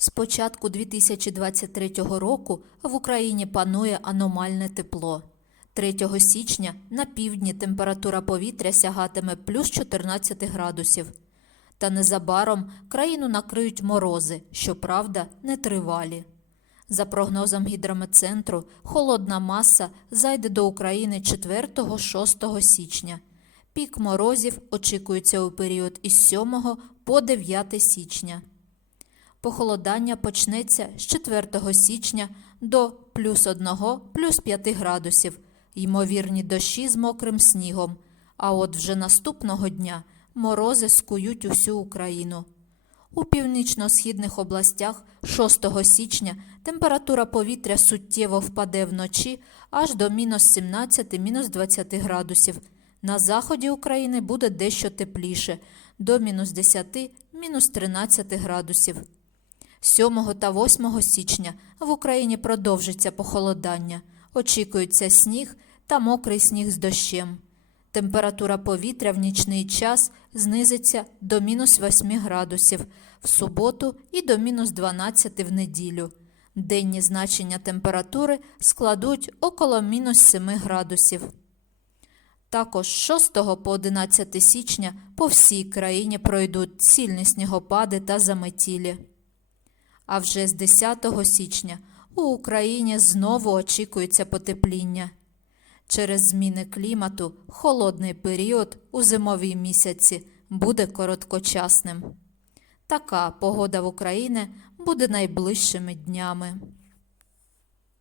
З початку 2023 року в Україні панує аномальне тепло. 3 січня на півдні температура повітря сягатиме плюс 14 градусів. Та незабаром країну накриють морози, щоправда, нетривалі. За прогнозом гідрометцентру, холодна маса зайде до України 4-6 січня. Пік морозів очікується у період із 7 по 9 січня. Похолодання почнеться з 4 січня до плюс 1, плюс 5 градусів, ймовірні дощі з мокрим снігом, а от вже наступного дня морози скують усю Україну. У північно-східних областях 6 січня температура повітря суттєво впаде вночі аж до мінус 17 мінус 20 градусів. На заході України буде дещо тепліше до мінус 10 мінус 13 градусів. 7 та 8 січня в Україні продовжиться похолодання. Очікується сніг та мокрий сніг з дощем. Температура повітря в нічний час знизиться до мінус 8 градусів в суботу і до мінус 12 в неділю. Денні значення температури складуть около мінус 7 градусів. Також з 6 по 11 січня по всій країні пройдуть сильні снігопади та заметілі. А вже з 10 січня у Україні знову очікується потепління. Через зміни клімату холодний період у зимовій місяці буде короткочасним. Така погода в Україні буде найближчими днями.